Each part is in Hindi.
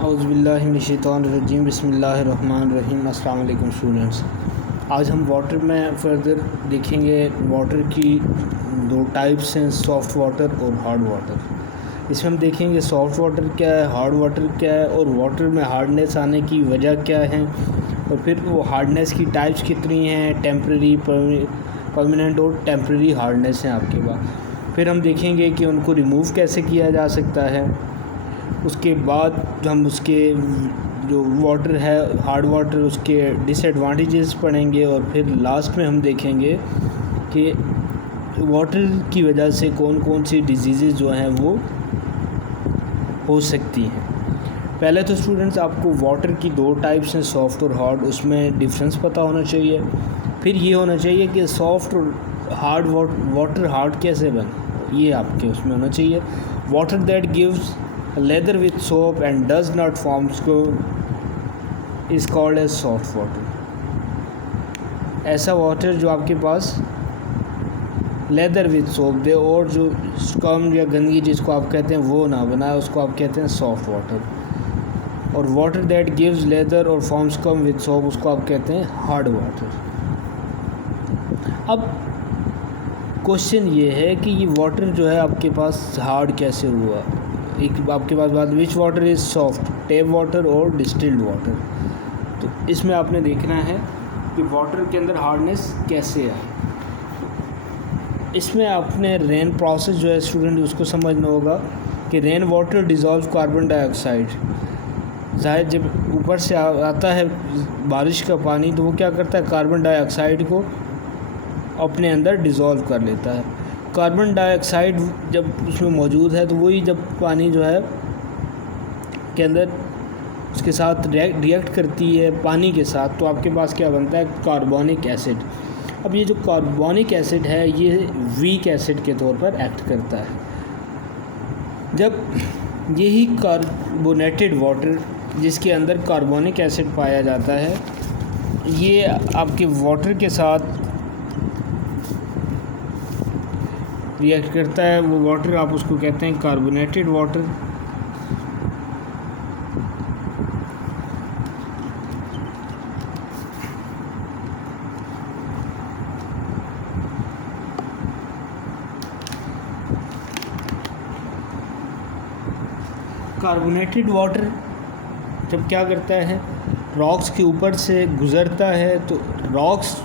औज़ुबिल्लाहिमिनश्शैतानिर्रजीम बिस्मिल्लाहिर्रहमानिर्रहीम। अस्सलाम वालेकुम स्टूडेंट्स। आज हम वाटर में फ़र्दर देखेंगे। वाटर की दो टाइप्स हैं, सॉफ़्ट वाटर और हार्ड वाटर। इसमें हम देखेंगे सॉफ़्ट वाटर क्या है, हार्ड वाटर क्या है और वाटर में हार्डनेस आने की वजह क्या है, और फिर वो हार्डनेस की टाइप्स कितनी हैं, टेम्परेरी, परमानेंट और टेम्परेरी हार्डनेस हैं आपके पास। फिर हम देखेंगे कि उनको रिमूव कैसे किया जा सकता है। उसके बाद हम उसके जो वाटर है हार्ड वाटर, उसके डिसएडवांटेजेस पढ़ेंगे, और फिर लास्ट में हम देखेंगे कि वाटर की वजह से कौन कौन सी डिजीज़ जो हैं वो हो सकती हैं। पहले तो स्टूडेंट्स आपको वाटर की दो टाइप्स हैं, सॉफ़्ट और हार्ड, उसमें डिफरेंस पता होना चाहिए। फिर ये होना चाहिए कि सॉफ़्ट और हार्ड वाटर हार्ड कैसे बने, ये आपके उसमें होना चाहिए। Water that gives leather with soap and does not form is called as soft water। ऐसा वाटर जो आपके पास लेदर विद सोप दे और जो स्कम या गंदगी जिसको आप कहते हैं वो ना बनाए, उसको आप कहते हैं सॉफ्ट वाटर। और वाटर दैट गिव्स लेदर और फॉर्म्स स्कम विद सोप, उसको आप कहते हैं हार्ड वाटर। अब क्वेश्चन ये है कि ये वाटर जो है आपके पास हार्ड कैसे हुआ। एक आपके पास बात, which water is soft, tap water और डिस्टिल्ड वाटर। तो इसमें आपने देखना है कि वाटर के अंदर हार्डनेस कैसे है। इसमें आपने रेन प्रोसेस जो है स्टूडेंट उसको समझना होगा कि rain water dissolve carbon dioxide. ज़ाहिर जब ऊपर से आता है बारिश का पानी तो वो क्या करता है, कार्बन डाइऑक्साइड को अपने अंदर डिज़ोल्व कर लेता है। कार्बन डाइऑक्साइड जब उसमें मौजूद है तो वही जब पानी जो है के अंदर उसके साथ रिएक्ट करती है पानी के साथ, तो आपके पास क्या बनता है, कार्बोनिक एसिड। अब ये जो कार्बोनिक एसिड है ये वीक एसिड के तौर पर एक्ट करता है। जब यही कार्बोनेटेड वाटर जिसके अंदर कार्बोनिक एसिड पाया जाता है, ये आपके वाटर के साथ रिएक्ट करता है, वो वाटर आप उसको कहते हैं कार्बोनेटेड वाटर। कार्बोनेटेड वाटर जब क्या करता है, रॉक्स के ऊपर से गुज़रता है, तो रॉक्स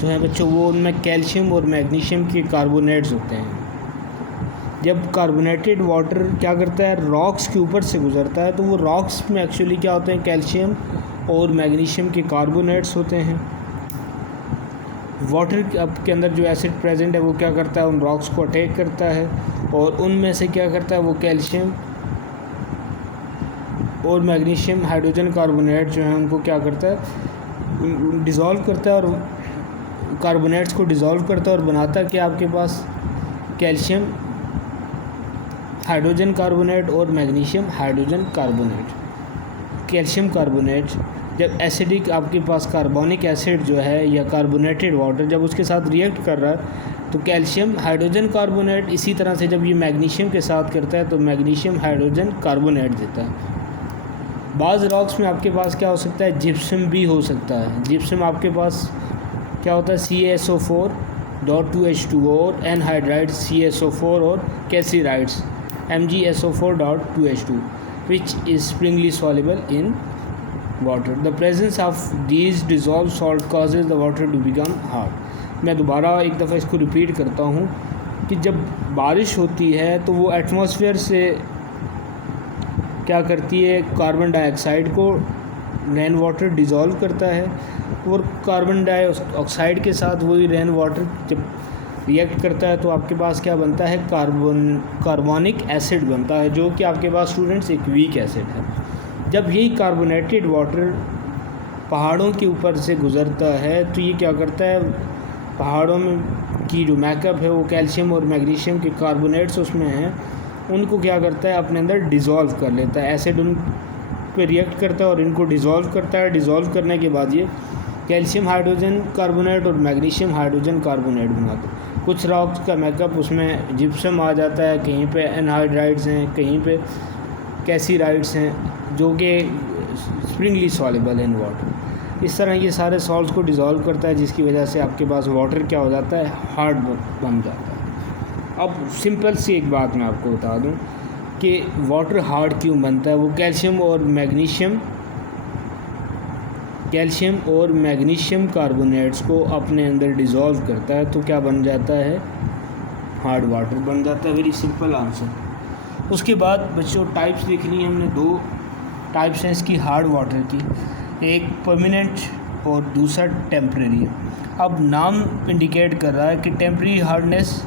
जो हैं बच्चों वो उनमें कैल्शियम और मैग्नीशियम के कार्बोनेट्स होते हैं। जब कार्बोनेटेड वाटर क्या करता है, रॉक्स के ऊपर से गुज़रता है, तो वो रॉक्स में एक्चुअली क्या होते हैं, कैल्शियम और मैग्नीशियम के कार्बोनेट्स होते हैं। वाटर के अंदर जो एसिड प्रेजेंट है वो क्या करता है, उन रॉक्स को अटैक करता है और उनमें से क्या करता है, वो कैल्शियम और मैग्नीशियम हाइड्रोजन कार्बोनेट जो हैं उनको क्या करता है, डिज़ोल्व करता है, और कार्बोनेट्स को डिज़ोल्व करता है और बनाता है कि आपके पास कैल्शियम हाइड्रोजन कार्बोनेट और magnesium hydrogen carbonate. Calcium carbonate जब एसिडिक आपके पास कार्बोनिक एसिड जो है या कार्बोनेटेड वाटर जब उसके साथ रिएक्ट कर रहा है तो कैल्शियम हाइड्रोजन कार्बोनेट, इसी तरह से जब ये मैग्नीशियम के साथ करता है तो मैग्नीशियम हाइड्रोजन कार्बोनेट देता है। बाज़ रॉक्स में आपके पास क्या हो सकता है, जिप्सम भी हो सकता है। जिप्सम आपके पास क्या होता है, CaSO4.2H2 और एनहाइड्राइड CaSO4 और कैसीराइड्स MgSO4.2H2 which is springly soluble in water. The presence of these dissolved salt causes the water to become hard। मैं दोबारा एक दफ़ा इसको रिपीट करता हूँ कि जब बारिश होती है तो वो एटमॉस्फेयर से क्या करती है, कार्बन डाइऑक्साइड को रेन वाटर डिज़ोल्व करता है, और कार्बन डाइऑक्साइड के साथ वही रेन वाटर जब रिएक्ट करता है तो आपके पास क्या बनता है, कार्बोनिक एसिड बनता है, जो कि आपके पास स्टूडेंट्स एक वीक एसिड है। जब यही कार्बोनेटेड वाटर पहाड़ों के ऊपर से गुज़रता है तो ये क्या करता है, पहाड़ों में की जो मैकअप है वो कैल्शियम और मैग्नीशियम के कार्बोनेट्स उसमें हैं, उनको क्या करता है, अपने अंदर डिज़ोल्व कर लेता है। एसिड उन पे रिएक्ट करता है और इनको डिज़ोल्व करता है। डिज़ोल्व करने के बाद ये कैल्शियम हाइड्रोजन कार्बोनेट और मैग्नीशियम हाइड्रोजन कार्बोनेट बनाता है। कुछ रॉक्स का मैकअप उसमें जिप्सम आ जाता है, कहीं पे एनहाइड्राइड्स हैं, कहीं पे कैसीराइड्स हैं जो कि स्प्रिंगली सॉल्युबल इन वाटर। इस तरह ये सारे सॉल्ट्स को डिज़ोल्व करता है, जिसकी वजह से आपके पास वाटर क्या हो जाता है, हार्ड बन जाता है। अब सिंपल सी एक बात मैं आपको बता दूं कि वाटर हार्ड क्यों बनता है। वो कैल्शियम और मैग्नीशियम कार्बोनेट्स को अपने अंदर डिज़ोल्व करता है, तो क्या बन जाता है, हार्ड वाटर बन जाता है। Very simple answer. उसके बाद बच्चों टाइप्स लिखनी है हमने, 2 टाइप्स हैं इसकी हार्ड वाटर की, एक परमानेंट और दूसरा टेम्परेरी। अब नाम इंडिकेट कर रहा है कि टेम्परेरी हार्डनेस,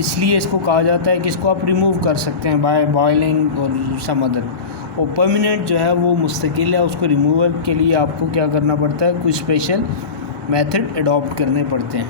इसलिए इसको कहा जाता है कि इसको आप रिमूव कर सकते हैं बाय बॉइलिंग और सम अदर। और परमानेंट जो है वो मुस्तकिल है, उसको रिमूवल के लिए आपको क्या करना पड़ता है, कुछ स्पेशल मेथड अडॉप्ट करने पड़ते हैं।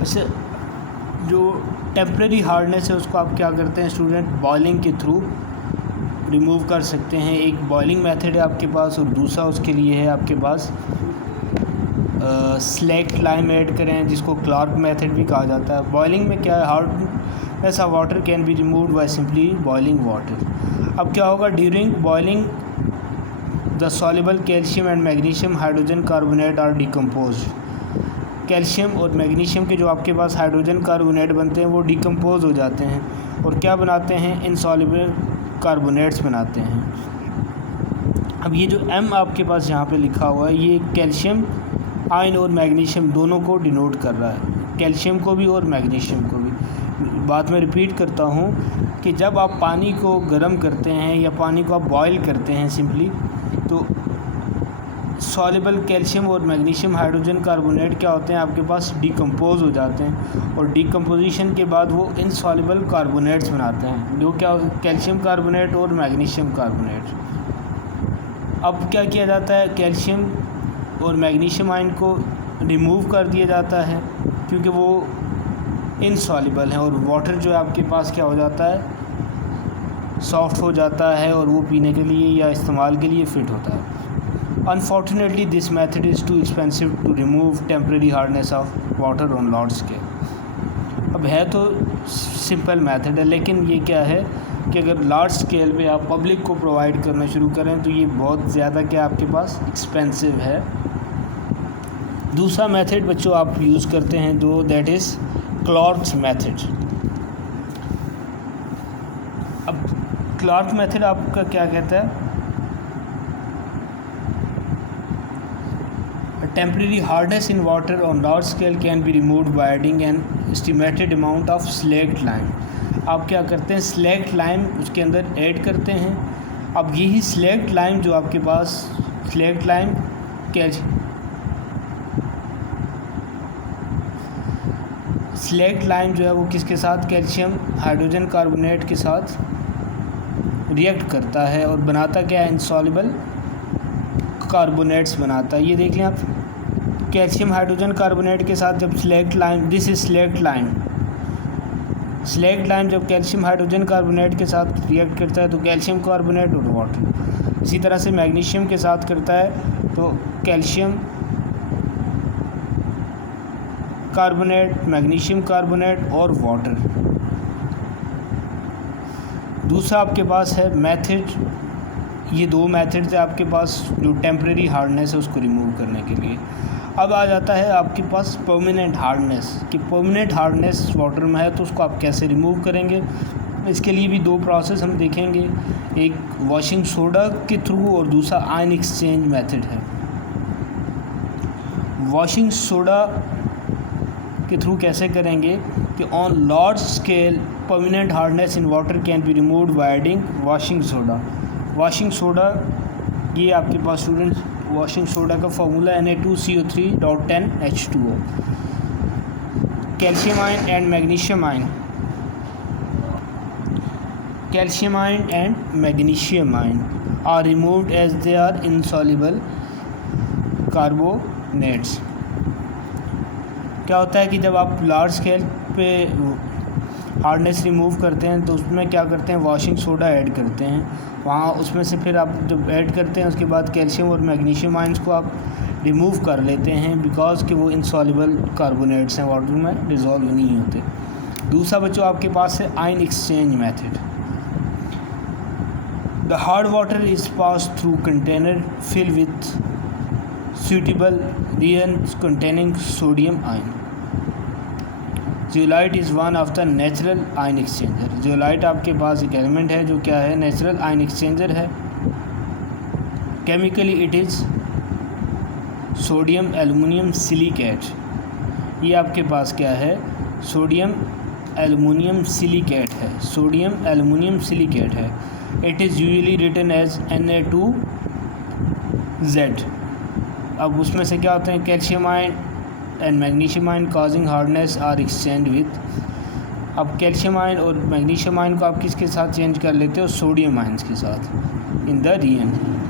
अच्छा, जो टेम्परेरी हार्डनेस है उसको आप क्या करते हैं स्टूडेंट, बॉइलिंग के थ्रू रिमूव कर सकते हैं। एक बॉइलिंग मेथड है आपके पास, और दूसरा उसके लिए है आपके पास स्लेक्ट लाइम ऐड करें, जिसको क्लार्क मेथड भी कहा जाता है। बॉइलिंग में क्या है, हार्ड ऐसा water can be removed by simply boiling water. अब क्या होगा, during boiling the soluble calcium and magnesium hydrogen carbonate are decomposed. Calcium और मैग्नीशियम के जो आपके पास हाइड्रोजन कार्बोनेट बनते हैं वो डिकम्पोज हो जाते हैं और क्या बनाते हैं, इनसॉल्युबल कार्बोनेट्स बनाते हैं। अब ये जो M आपके पास यहाँ पे लिखा हुआ है, ये कैल्शियम आयन और मैग्नीशियम दोनों को डिनोट कर रहा है, कैल्शियम को भी और मैग्नीशियम को भी। बात मैं रिपीट करता हूँ कि जब आप पानी को गर्म करते हैं या पानी को आप बॉयल करते हैं सिंपली, तो सॉल्युबल कैल्शियम और मैग्नीशियम हाइड्रोजन कार्बोनेट क्या होते हैं, आपके पास डिकम्पोज हो जाते हैं, और डिकम्पोजिशन के बाद वो इनसॉल्युबल कार्बोनेट्स बनाते हैं, जो क्या, कैल्शियम कार्बोनेट और मैग्नीशियम कार्बोनेट। अब क्या किया जाता है, कैल्शियम और मैग्नीशियम आयन को रिमूव कर दिया जाता है क्योंकि वो इनसॉल्युबल है, और वाटर जो है आपके पास क्या हो जाता है, सॉफ्ट हो जाता है, और वो पीने के लिए या इस्तेमाल के लिए फ़िट होता है। Unfortunately, this method is too expensive to remove temporary hardness of water on large scale। अब है तो सिंपल मेथड है, लेकिन ये क्या है कि अगर लार्ज स्केल पे आप पब्लिक को प्रोवाइड करना शुरू करें तो ये बहुत ज़्यादा क्या आपके पास एक्सपेंसिव है। दूसरा मेथड बच्चों आप यूज़ करते हैं जो दैट इज़ क्लार्क मेथड। अब क्लार्क मेथड आपका क्या कहता है, temporary hardness in water on large scale can be removed by adding an estimated amount of slaked lime। आप क्या करते हैं, स्लेक्ट लाइम उसके अंदर ऐड करते हैं। अब यही स्लेक्ट लाइम जो आपके पास, स्लेक्ट लाइम स्लेक्ट लाइम जो है वो किसके साथ, कैल्शियम हाइड्रोजन कार्बोनेट के साथ रिएक्ट करता है और बनाता क्या है, इनसॉल्युबल कार्बोनेट्स बनाता है। ये देख लें आप, कैल्शियम हाइड्रोजन कार्बोनेट के साथ जब slaked lime, this is slaked lime, slaked lime जब कैल्शियम हाइड्रोजन कार्बोनेट के साथ रिएक्ट करता है तो कैल्शियम कार्बोनेट और वाटर। इसी तरह से मैग्नीशियम के साथ करता है तो कैल्शियम कार्बोनेट, मैग्नीशियम कार्बोनेट और वाटर। दूसरा आपके पास है मेथड, ये 2 मेथड्स है आपके पास जो टेम्परेरी हार्डनेस है उसको रिमूव करने के लिए। अब आ जाता है आपके पास परमानेंट हार्डनेस, कि परमानेंट हार्डनेस वाटर में है तो उसको आप कैसे रिमूव करेंगे। इसके लिए भी 2 प्रोसेस हम देखेंगे, एक वॉशिंग सोडा के थ्रू और दूसरा आयन एक्सचेंज मेथड है। वॉशिंग सोडा के थ्रू कैसे करेंगे कि on large scale permanent hardness in water can be removed by adding washing soda. Washing soda, ये आपके पास स्टूडेंट्स वॉशिंग सोडा का formula Na2CO3.10H2O। Calcium ion and magnesium ion, calcium ion and magnesium ion are removed as they are insoluble carbonates. क्या होता है कि जब आप लार्ज स्केल पे हार्डनेस रिमूव करते हैं तो उसमें क्या करते हैं, वॉशिंग सोडा ऐड करते हैं वहाँ, उसमें से फिर आप जब ऐड करते हैं उसके बाद कैल्शियम और मैग्नीशियम आयंस को आप रिमूव कर लेते हैं, बिकॉज कि वो इंसॉल्युबल कार्बोनेट्स हैं, वाटर में डिज़ोल्व नहीं होते। दूसरा बच्चों आपके पास है ion exchange method. The hard water is pass through container fill with suitable reagents containing sodium ion. Zeolite is one of the natural ion exchanger. zeolite आपके पास एक एलिमेंट है जो क्या है, नेचुरल आयन एक्सचेंजर है। Chemically it is sodium aluminium silicate. ये आपके पास क्या है, सोडियम एल्युमिनियम सिलिकेट है, सोडियम एल्युमिनियम सिलिकेट है। It is usually written as Na2Z। अब उसमें से क्या होते हैं, calcium ion and magnesium ion causing hardness are exchange with. अब कैल्शियम आयन और मैग्नीशियम आयन को आप किसके साथ चेंज कर लेते हो, सोडियम आयन्स के साथ इन द रिएक्शन।